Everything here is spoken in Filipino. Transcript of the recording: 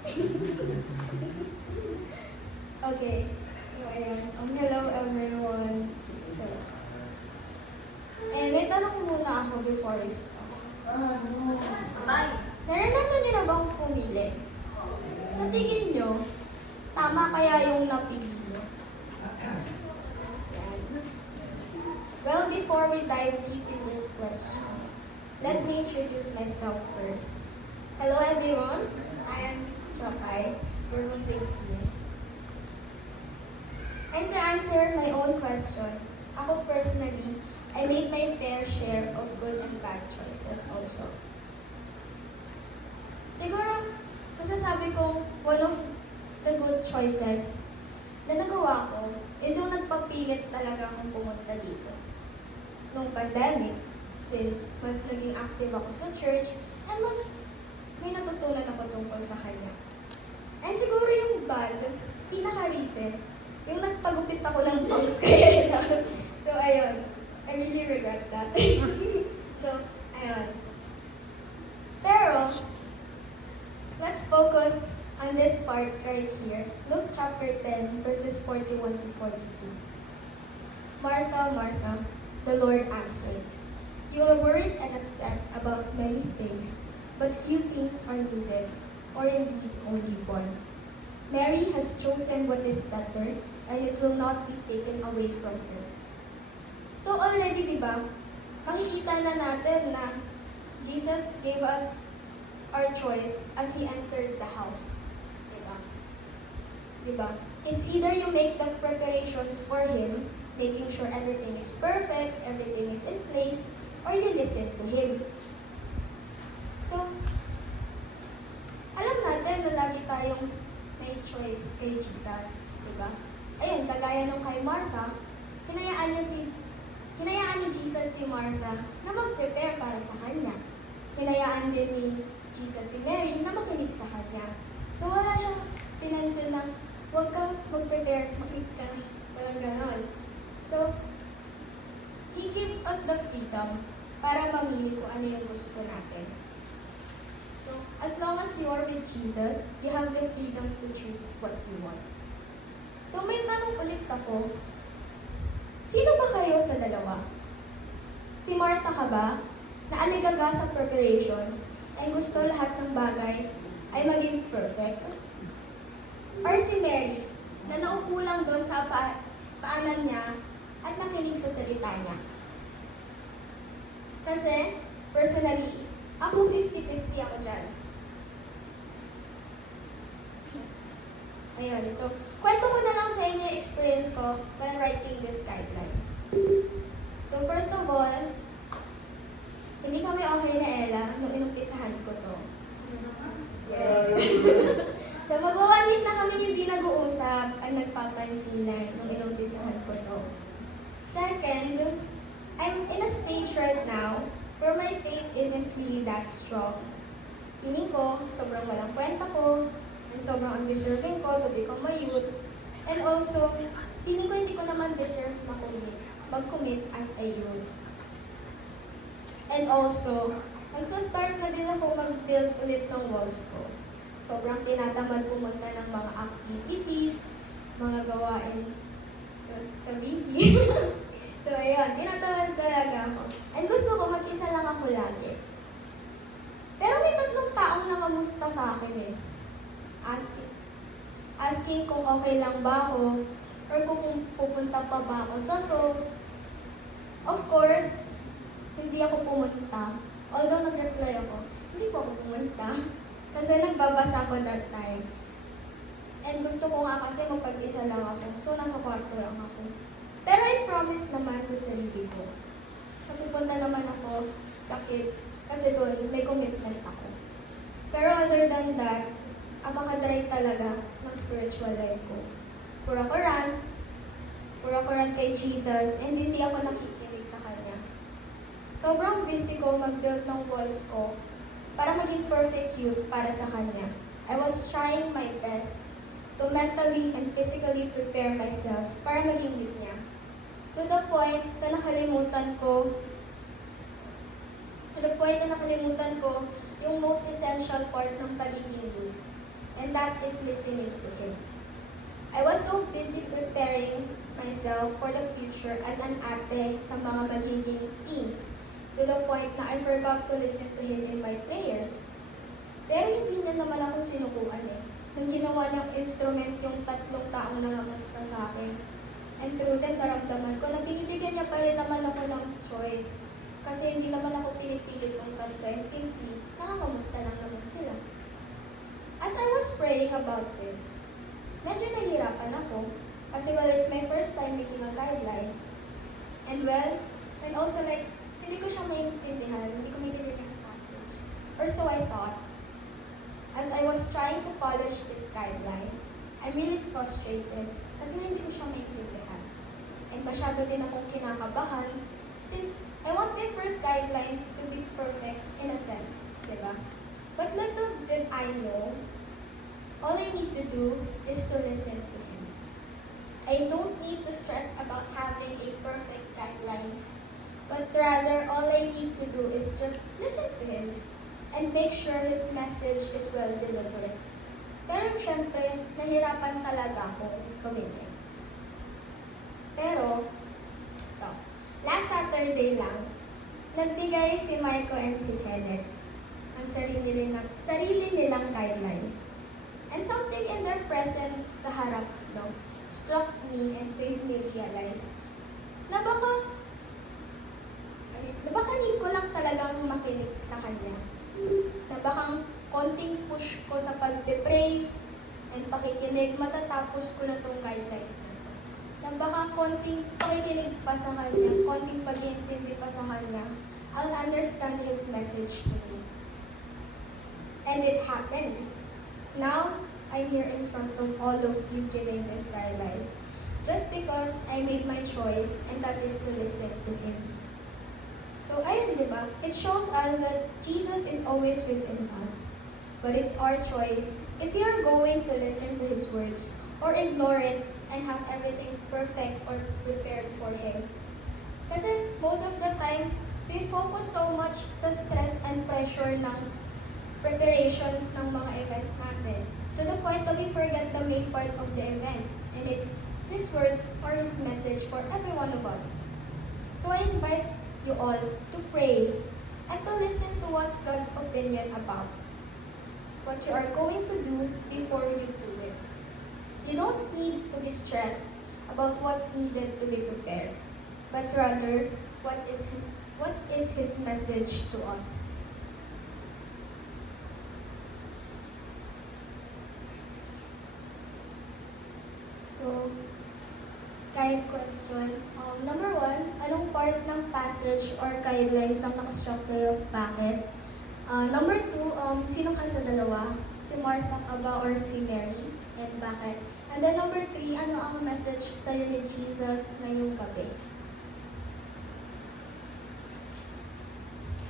Okay. So, ayan. Hello everyone. So, may tanong muna ako before we start. Naranasan niyo na bang pumili? Sa tingin niyo, tama kaya yung napili niyo? Yan. Well, before we dive deep in this question, let me introduce myself first. Hello everyone, I am Chapay, Burmon Baby. And to answer my own question, ako personally, I made my fair share of good and bad choices also. Siguro, masasabi kong one of the good choices na nagawa ko is yung nagpapilit talaga akong pumunta dito. Nung pandemic, since mas naging active ako sa church, and mas may natutunan ako tungkol sa kanya. And siguro yung bad, pinaka-recent, yung nagpagupit ako ng bangs kaya lang. So, ayun. I really regret that. So, ayun. Pero, let's focus on this part right here. Luke chapter 10, verses 41 to 42. Martha, Martha, the Lord answered, "You are worried and upset about many things, but few things are needed, or indeed only one. Mary has chosen what is better, and it will not be taken away from her." So already, di ba, makikita na natin na Jesus gave us our choice as He entered the house. Di ba? Di ba? It's either you make the preparations for Him, making sure everything is perfect, everything is in place, or you listen to Him. So, alam natin na lagi tayong may choice kay Jesus. Di ba? Ayun, kagaya nung kay Martha, hinayaan ni Jesus si Martha na mag-prepare para sa kanya. Hinayaan din ni Jesus si Mary na makinig sa kanya. So wala siyang pinansin na huwag kang mag-prepare, makinig ka, walang ganon. So, He gives us the freedom para mamili kung ano yung gusto natin. So, as long as you are with Jesus, you have the freedom to choose what you want. So, may tanong ulit ako. Sino ba kayo sa dalawa? Si Martha ka ba, na aligaga sa preparations, ay gusto lahat ng bagay ay maging perfect? Or si Mary, na naupo lang doon sa paanan niya at nakinig sa salita niya? Kasi, personally, ako 50-50 ako dyan. Ayun, so, kwento ko na lang sa inyo yung experience ko when writing this guideline. So, first of all, hindi kami okay na Ella nung inumpisahan ko to. Yes. So, mag-1 week na kami hindi nag-uusap at nagpapansinan nung inumpisahan ko to. Second, I'm in a stage right now where my faith isn't really that strong. Feeling ko, sobrang walang kwenta ko, and sobrang undeserving ko to become a youth. And also, feeling ko hindi ko naman deserve mag-commit as a youth. And also, nagsa-start na din ako mag-build ulit ng walls ko. Sobrang tinatamad pumunta ng mga activities, mga gawain sa baby. So, ayun, tinatamad talaga ako. And gusto ko, mag-isa lang ako lagi. Pero may 3 taong nangamusta sa akin eh. Asking kung okay lang ba ako or kung pupunta pa ba ako. So, of course, hindi ako pumunta. Although nag-reply ako, hindi po ako pumunta. Kasi nagbabasa ako that time. And gusto ko nga kasi magpag-isa lang ako. So, nasa kwarto lang ako. Pero I promise naman sa sarili ko. Pupunta naman ako sa kids kasi doon may commitment ako. Pero other than that, apaka-dry talaga ng spiritual life ko. Pura ko run kay Jesus, and hindi ako nakikinig sa Kanya. Sobrang busy ko mag-build ng walls ko para maging perfect youth para sa Kanya. I was trying my best to mentally and physically prepare myself para maging youth niya. To the point na nakalimutan ko yung most essential part ng pagiging youth. and that is listening to Him. I was so busy preparing myself for the future as an ate sa mga magiging teens, to the point na I forgot to listen to Him in my prayers. Pero hindi niya naman ako sinukuan eh. Nang ginawa niyang instrument yung 3 taong nangamusta sa akin. And through them, naramdaman ko na binibigyan niya pa rin naman ako ng choice. Kasi hindi naman ako pinipilit ng 3 and simply, nakakamusta lang naman sila. As I was praying about this, medyo nahirapan ako. Kasi it's my first time making a guidelines. And also hindi ko siya maintindihan, hindi ko maintindihan yung passage. Or so I thought. As I was trying to polish this guideline, I'm really frustrated kasi hindi ko siya maintindihan. And masyado din akong kinakabahan since I want my first guidelines to be perfect in a sense, diba? But little did I know, all I need to do is to listen to Him. I don't need to stress about having a perfect guidelines, but rather all I need to do is just listen to Him and make sure His message is well delivered. Pero syempre, nahirapan talaga akong gawin yun. Pero, last Saturday lang, nagbigay si Maiko and si Kenneth ng sarili nilang guidelines. And something in their presence sa harap, struck me and made me realize na baka need ko lang talagang makinig sa Kanya. Na baka konting push ko sa pag-pray and pakikinig, matatapos ko na itong guidelines na ito. Na baka konting pakikinig pa sa Kanya, konting pag-iintindi pa sa Kanya, I'll understand His message to me. And it happened. Now, I'm here in front of all of you giving these guidelines just because I made my choice, and that is to listen to Him. So, ayun, diba? It shows us that Jesus is always within us. But it's our choice if we are going to listen to His words or ignore it and have everything perfect or prepared for Him. Kasi most of the time, we focus so much sa stress and pressure ng preparations ng mga events natin to the point that we forget the main part of the event. And it's His words or His message for every one of us. So I invite you all to pray and to listen to what's God's opinion about what you are going to do before you do it. You don't need to be stressed about what's needed to be prepared, but rather what is His message to us. So, guide questions. Number 1, anong part ng passage or guidelines ang nakastruck sa'yo? Bakit? Number 2, sino ka sa dalawa? Si Martha ka ba or si Mary? And bakit? And then number 3, ano ang message sa'yo ni Jesus ngayong gabi?